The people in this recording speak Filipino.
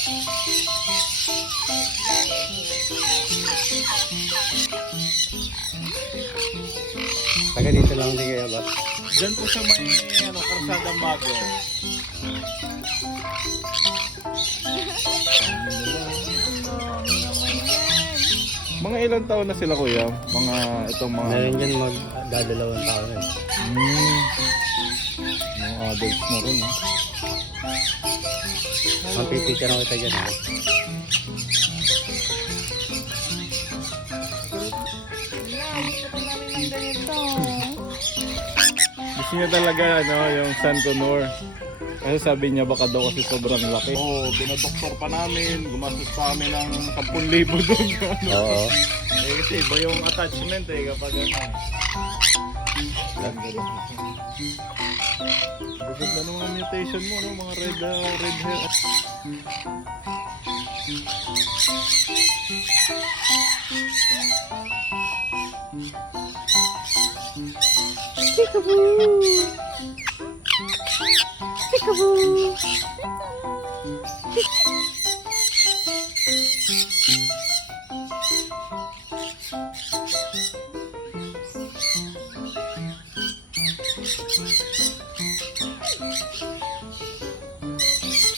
Taga dito lang din kaya ba? Diyan po sa may Karsadang Bago. Mga ilang taon na sila kuya? Mga itong mga... Meron dyan magdadalawang taon eh. Mga adults na rin eh. Mampipicture ako kita dyan eh. Gusto niya talaga yung San Conor. Kasi sabi niya baka daw kasi sobrang laki. Oo, pinadoktor pa namin. Gumastos pa kami ng 10,000 doon. Oo. Kasi iba yung attachment kapag Gaganda ng mga mutation mo, mga red hair. Peekaboo! Peekaboo!